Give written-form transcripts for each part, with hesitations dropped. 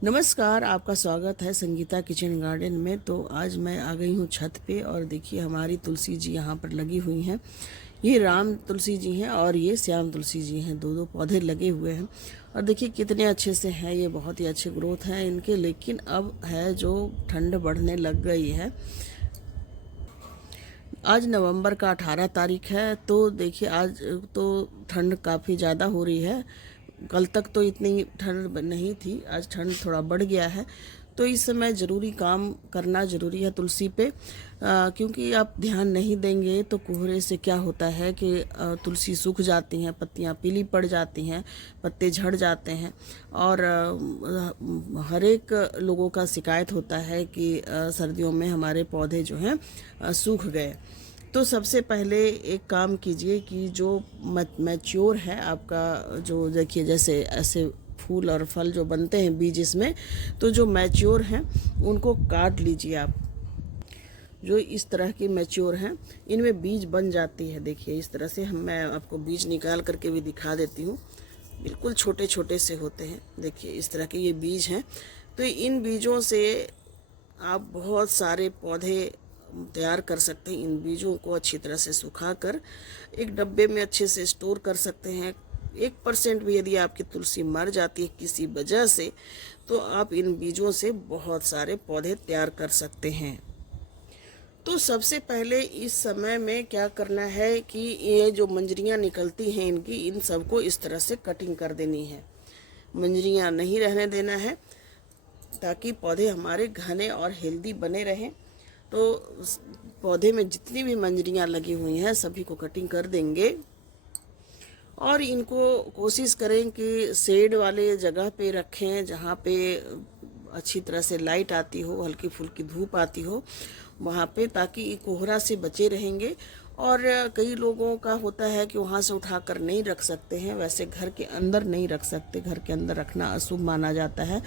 नमस्कार, आपका स्वागत है संगीता किचन गार्डन में। तो आज मैं आ गई हूँ छत पे और देखिए हमारी तुलसी जी यहाँ पर लगी हुई हैं। ये राम तुलसी जी हैं और ये श्याम तुलसी जी हैं, दो दो पौधे लगे हुए हैं। और देखिए कितने अच्छे से हैं, ये बहुत ही अच्छे ग्रोथ हैं इनके। लेकिन अब है जो ठंड बढ़ने लग गई है। आज नवंबर का 18 तारीख है, तो देखिए आज तो ठंड काफ़ी ज़्यादा हो रही है। कल तक तो इतनी ठंड नहीं थी, आज ठंड थोड़ा बढ़ गया है। तो इस समय ज़रूरी काम करना ज़रूरी है तुलसी पे, क्योंकि आप ध्यान नहीं देंगे तो कोहरे से क्या होता है कि तुलसी सूख जाती हैं, पत्तियां पीली पड़ जाती हैं, पत्ते झड़ जाते हैं। और हर एक लोगों का शिकायत होता है कि सर्दियों में हमारे पौधे जो हैं सूख गए। तो सबसे पहले एक काम कीजिए कि जो मैच्योर है आपका, जो देखिए जैसे ऐसे फूल और फल जो बनते हैं बीज इसमें, तो जो मैच्योर हैं उनको काट लीजिए आप। जो इस तरह के मैच्योर हैं इनमें बीज बन जाती है। देखिए इस तरह से मैं आपको बीज निकाल करके भी दिखा देती हूँ। बिल्कुल छोटे छोटे से होते हैं, देखिए इस तरह के ये बीज हैं। तो इन बीजों से आप बहुत सारे पौधे तैयार कर सकते हैं। इन बीजों को अच्छी तरह से सुखाकर एक डब्बे में अच्छे से स्टोर कर सकते हैं। 1% भी यदि आपकी तुलसी मर जाती है किसी वजह से, तो आप इन बीजों से बहुत सारे पौधे तैयार कर सकते हैं। तो सबसे पहले इस समय में क्या करना है कि ये जो मंजरियाँ निकलती हैं इनकी, इन सबको इस तरह से कटिंग कर देनी है। मंजरियाँ नहीं रहने देना है, ताकि पौधे हमारे घने और हेल्दी बने रहें। तो पौधे में जितनी भी मंजरियाँ लगी हुई हैं सभी को कटिंग कर देंगे। और इनको कोशिश करें कि शेड वाले जगह पे रखें, जहाँ पे अच्छी तरह से लाइट आती हो, हल्की फुल्की धूप आती हो वहाँ पे, ताकि कोहरा से बचे रहेंगे। और कई लोगों का होता है कि वहाँ से उठाकर नहीं रख सकते हैं, वैसे घर के अंदर नहीं रख सकते, घर के अंदर रखना अशुभ माना जाता है।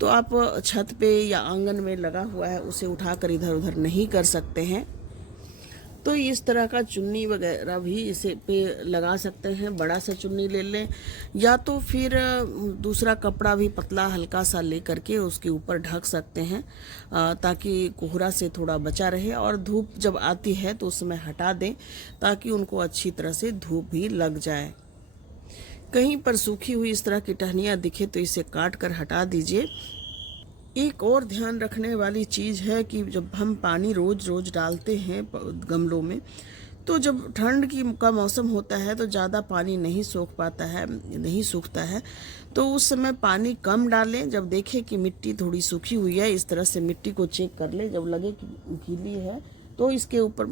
तो आप छत पे या आंगन में लगा हुआ है उसे उठाकर इधर उधर नहीं कर सकते हैं। तो इस तरह का चुन्नी वगैरह भी इसे पे लगा सकते हैं, बड़ा सा चुन्नी ले लें, या तो फिर दूसरा कपड़ा भी पतला हल्का सा ले करके उसके ऊपर ढक सकते हैं, ताकि कोहरा से थोड़ा बचा रहे। और धूप जब आती है तो उस समय हटा दें, ताकि उनको अच्छी तरह से धूप भी लग जाए। कहीं पर सूखी हुई इस तरह की टहनियाँ दिखे तो इसे काट कर हटा दीजिए। एक और ध्यान रखने वाली चीज़ है कि जब हम पानी रोज़ रोज़ डालते हैं गमलों में, तो जब ठंड का मौसम होता है तो ज़्यादा पानी नहीं सोख पाता है, नहीं सूखता है। तो उस समय पानी कम डालें। जब देखें कि मिट्टी थोड़ी सूखी हुई है, इस तरह से मिट्टी को चेक कर लें। जब लगे कि गीली है तो इसके ऊपर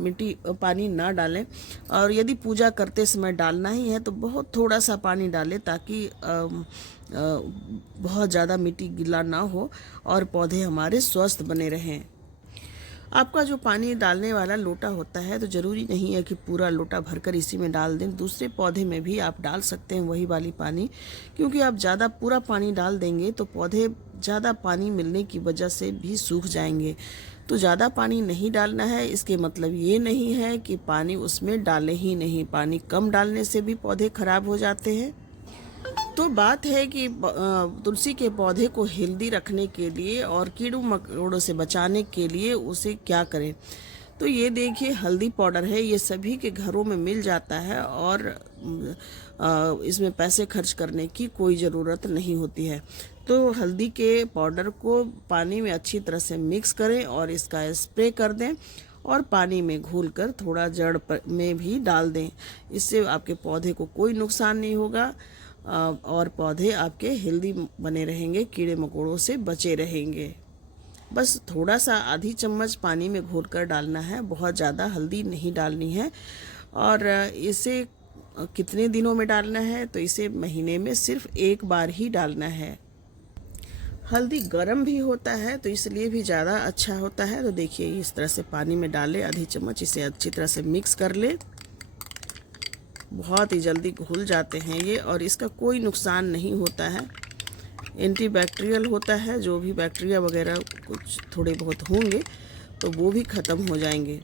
पानी ना डालें। और यदि पूजा करते समय डालना ही है तो बहुत थोड़ा सा पानी डालें, ताकि बहुत ज़्यादा मिट्टी गीला ना हो और पौधे हमारे स्वस्थ बने रहें। आपका जो पानी डालने वाला लोटा होता है तो ज़रूरी नहीं है कि पूरा लोटा भरकर इसी में डाल दें, दूसरे पौधे में भी आप डाल सकते हैं वही वाली पानी। क्योंकि आप ज़्यादा पूरा पानी डाल देंगे तो पौधे ज़्यादा पानी मिलने की वजह से भी सूख जाएंगे। तो ज़्यादा पानी नहीं डालना है, इसके मतलब ये नहीं है कि पानी उसमें डालें ही नहीं। पानी कम डालने से भी पौधे खराब हो जाते हैं। तो बात है कि तुलसी के पौधे को हेल्दी रखने के लिए और कीड़ों मकोड़ों से बचाने के लिए उसे क्या करें। तो ये देखिए हल्दी पाउडर है, ये सभी के घरों में मिल जाता है और इसमें पैसे खर्च करने की कोई ज़रूरत नहीं होती है। तो हल्दी के पाउडर को पानी में अच्छी तरह से मिक्स करें और इसका स्प्रे कर दें और पानी में घोलकर थोड़ा जड़ में भी डाल दें। इससे आपके पौधे को कोई नुकसान नहीं होगा और पौधे आपके हेल्दी बने रहेंगे, कीड़े मकोड़ों से बचे रहेंगे। बस थोड़ा सा आधी चम्मच पानी में घोलकर डालना है, बहुत ज़्यादा हल्दी नहीं डालनी है। और इसे कितने दिनों में डालना है, तो इसे महीने में सिर्फ एक बार ही डालना है। हल्दी गर्म भी होता है तो इसलिए भी ज़्यादा अच्छा होता है। तो देखिए इस तरह से पानी में डालें आधी चम्मच, इसे अच्छी तरह से मिक्स कर लें। बहुत ही जल्दी घुल जाते हैं ये और इसका कोई नुकसान नहीं होता है। एंटीबैक्टीरियल होता है, जो भी बैक्टीरिया वगैरह कुछ थोड़े बहुत होंगे तो वो भी ख़त्म हो जाएंगे।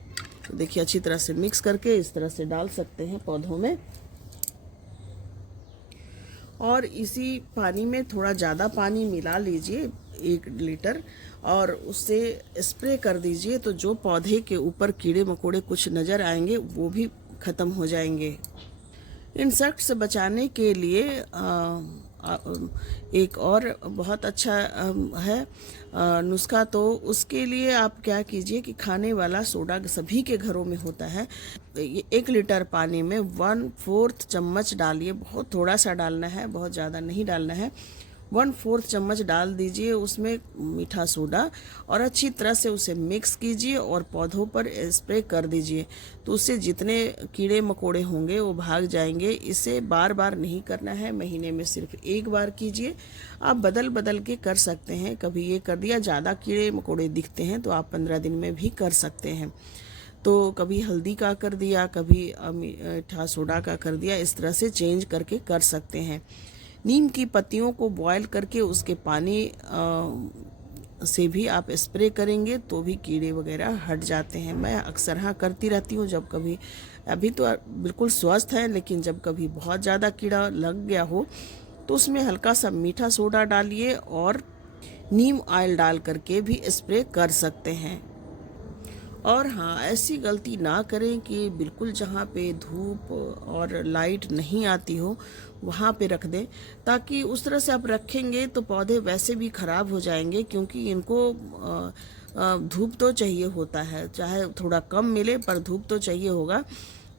तो देखिए अच्छी तरह से मिक्स करके इस तरह से डाल सकते हैं पौधों में। और इसी पानी में थोड़ा ज़्यादा पानी मिला लीजिए, 1 लीटर, और उससे स्प्रे कर दीजिए। तो जो पौधे के ऊपर कीड़े मकोड़े कुछ नज़र आएंगे वो भी ख़त्म हो जाएंगे। इंसेक्ट से बचाने के लिए एक और बहुत अच्छा है नुस्खा। तो उसके लिए आप क्या कीजिए कि खाने वाला सोडा सभी के घरों में होता है। 1 लीटर पानी में 1/4 चम्मच डालिए, बहुत थोड़ा सा डालना है, बहुत ज़्यादा नहीं डालना है। 1/4 चम्मच डाल दीजिए उसमें मीठा सोडा, और अच्छी तरह से उसे मिक्स कीजिए और पौधों पर स्प्रे कर दीजिए। तो उससे जितने कीड़े मकोड़े होंगे वो भाग जाएंगे। इसे बार बार नहीं करना है, महीने में सिर्फ 1 बार कीजिए। आप बदल बदल के कर सकते हैं, कभी ये कर दिया, ज़्यादा कीड़े मकोड़े दिखते हैं तो आप 15 दिन में भी कर सकते हैं। तो कभी हल्दी का कर दिया, कभी मीठा सोडा का कर दिया, इस तरह से चेंज करके कर सकते हैं। नीम की पत्तियों को बॉयल करके उसके पानी से भी आप स्प्रे करेंगे तो भी कीड़े वगैरह हट जाते हैं। मैं अक्सर हाँ करती रहती हूँ जब कभी, अभी तो बिल्कुल स्वस्थ है, लेकिन जब कभी बहुत ज़्यादा कीड़ा लग गया हो तो उसमें हल्का सा मीठा सोडा डालिए और नीम ऑयल डाल करके भी स्प्रे कर सकते हैं। और हाँ, ऐसी गलती ना करें कि बिल्कुल जहाँ पे धूप और लाइट नहीं आती हो वहाँ पे रख दें, ताकि उस तरह से आप रखेंगे तो पौधे वैसे भी ख़राब हो जाएंगे, क्योंकि इनको धूप तो चाहिए होता है, चाहे थोड़ा कम मिले पर धूप तो चाहिए होगा।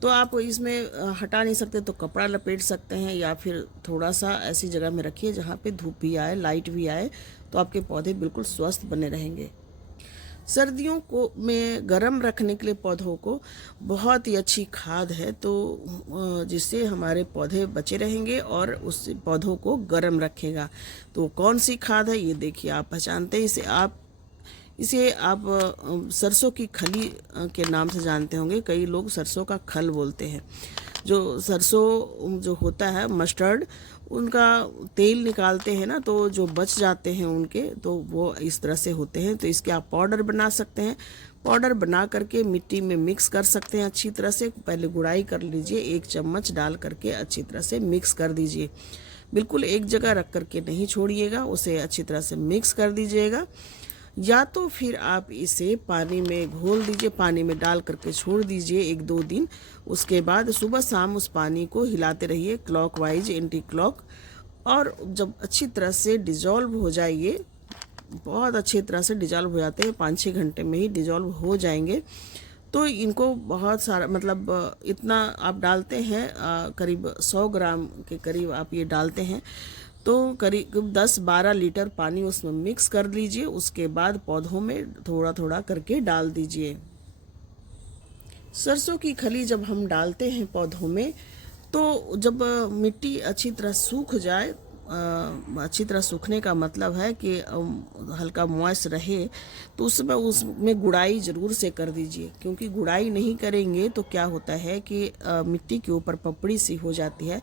तो आप इसमें हटा नहीं सकते तो कपड़ा लपेट सकते हैं, या फिर थोड़ा सा ऐसी जगह में रखिए जहाँ पे धूप भी आए, लाइट भी आए, तो आपके पौधे बिल्कुल स्वस्थ बने रहेंगे। सर्दियों को में गर्म रखने के लिए पौधों को बहुत ही अच्छी खाद है, तो जिससे हमारे पौधे बचे रहेंगे और उस पौधों को गर्म रखेगा। तो कौन सी खाद है ये देखिए, आप पहचानते हैं इसे आप सरसों की खली के नाम से जानते होंगे, कई लोग सरसों का खल बोलते हैं। जो सरसों जो होता है मस्टर्ड, उनका तेल निकालते हैं ना, तो जो बच जाते हैं उनके, तो वो इस तरह से होते हैं। तो इसके आप पाउडर बना सकते हैं। पाउडर बना करके मिट्टी में मिक्स कर सकते हैं अच्छी तरह से। पहले गुड़ाई कर लीजिए, 1 चम्मच डाल करके अच्छी तरह से मिक्स कर दीजिए। बिल्कुल एक जगह रख करके नहीं छोड़िएगा, उसे अच्छी तरह से मिक्स कर दीजिएगा। या तो फिर आप इसे पानी में घोल दीजिए, पानी में डाल करके छोड़ दीजिए 1-2 दिन। उसके बाद सुबह शाम उस पानी को हिलाते रहिए, क्लॉकवाइज एंटी क्लॉक। और जब अच्छी तरह से डिजॉल्व हो जाइए, बहुत अच्छी तरह से डिजॉल्व हो जाते हैं, 5-6 घंटे में ही डिजॉल्व हो जाएंगे। तो इनको बहुत सारा, मतलब इतना आप डालते हैं, करीब 100 ग्राम के करीब आप ये डालते हैं, तो करीब 10-12 लीटर पानी उसमें मिक्स कर लीजिए। उसके बाद पौधों में थोड़ा थोड़ा करके डाल दीजिए। सरसों की खली जब हम डालते हैं पौधों में, तो जब मिट्टी अच्छी तरह सूख जाए, अच्छी तरह सूखने का मतलब है कि हल्का मॉइस्ट रहे, तो उसमें गुड़ाई ज़रूर से कर दीजिए। क्योंकि गुड़ाई नहीं करेंगे तो क्या होता है कि मिट्टी के ऊपर पपड़ी सी हो जाती है,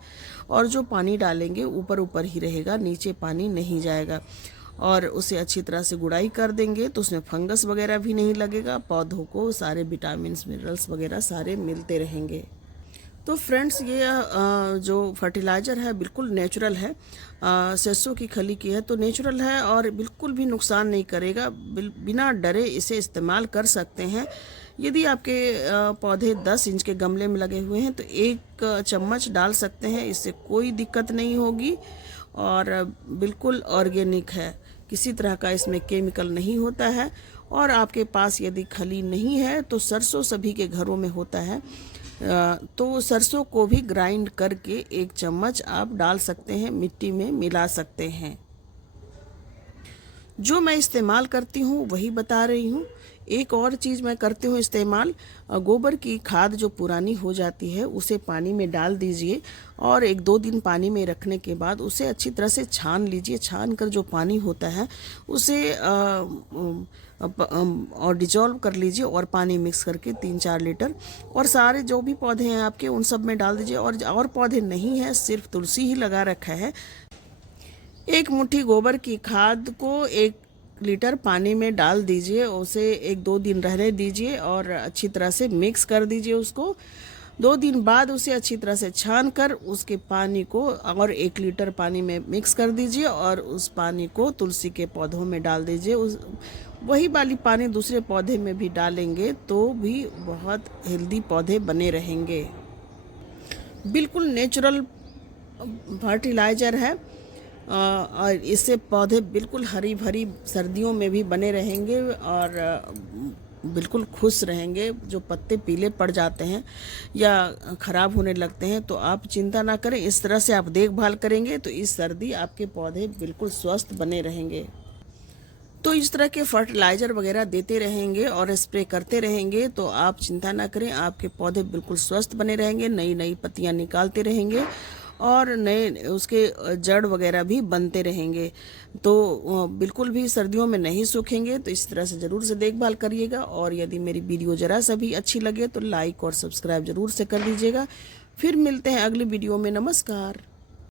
और जो पानी डालेंगे ऊपर ऊपर ही रहेगा, नीचे पानी नहीं जाएगा। और उसे अच्छी तरह से गुड़ाई कर देंगे तो उसमें फंगस वगैरह भी नहीं लगेगा, पौधों को सारे विटामिन्स मिनरल्स वगैरह सारे मिलते रहेंगे। तो फ्रेंड्स, ये जो फर्टिलाइज़र है बिल्कुल नेचुरल है, सरसों की खली की है, तो नेचुरल है और बिल्कुल भी नुकसान नहीं करेगा। बिना डरे इसे इस्तेमाल कर सकते हैं। यदि आपके पौधे 10 इंच के गमले में लगे हुए हैं तो 1 चम्मच डाल सकते हैं, इससे कोई दिक्कत नहीं होगी। और बिल्कुल ऑर्गेनिक है, किसी तरह का इसमें केमिकल नहीं होता है। और आपके पास यदि खली नहीं है तो सरसों सभी के घरों में होता है, तो सरसों को भी ग्राइंड करके 1 चम्मच आप डाल सकते हैं, मिट्टी में मिला सकते हैं। जो मैं इस्तेमाल करती हूँ वही बता रही हूँ। एक और चीज़ मैं करती हूँ इस्तेमाल, गोबर की खाद जो पुरानी हो जाती है उसे पानी में डाल दीजिए, और 1-2 दिन पानी में रखने के बाद उसे अच्छी तरह से छान लीजिए। छान कर जो पानी होता है उसे और डिजॉल्व कर लीजिए, और पानी मिक्स करके 3-4 लीटर, और सारे जो भी पौधे हैं आपके उन सब में डाल दीजिए। और पौधे नहीं हैं, सिर्फ तुलसी ही लगा रखा है। 1 मुट्ठी गोबर की खाद को 1 लीटर पानी में डाल दीजिए, उसे 1-2 दिन रहने दीजिए और अच्छी तरह से मिक्स कर दीजिए उसको। 2 दिन बाद उसे अच्छी तरह से छान कर उसके पानी को और 1 लीटर पानी में मिक्स कर दीजिए और उस पानी को तुलसी के पौधों में डाल दीजिए। वही वाली पानी दूसरे पौधे में भी डालेंगे तो भी बहुत हेल्दी पौधे बने रहेंगे। बिल्कुल नेचुरल फर्टिलाइज़र है और इससे पौधे बिल्कुल हरी भरी सर्दियों में भी बने रहेंगे और बिल्कुल खुश रहेंगे। जो पत्ते पीले पड़ जाते हैं या ख़राब होने लगते हैं तो आप चिंता ना करें, इस तरह से आप देखभाल करेंगे तो इस सर्दी आपके पौधे बिल्कुल स्वस्थ बने रहेंगे। तो इस तरह के फर्टिलाइज़र वगैरह देते रहेंगे और स्प्रे करते रहेंगे तो आप चिंता ना करें, आपके पौधे बिल्कुल स्वस्थ बने रहेंगे, नई नई पत्तियां निकालते रहेंगे और नए उसके जड़ वगैरह भी बनते रहेंगे। तो बिल्कुल भी सर्दियों में नहीं सूखेंगे। तो इस तरह से ज़रूर से देखभाल करिएगा और यदि मेरी वीडियो ज़रा सा भी अच्छी लगे तो लाइक और सब्सक्राइब ज़रूर से कर दीजिएगा। फिर मिलते हैं अगली वीडियो में। नमस्कार।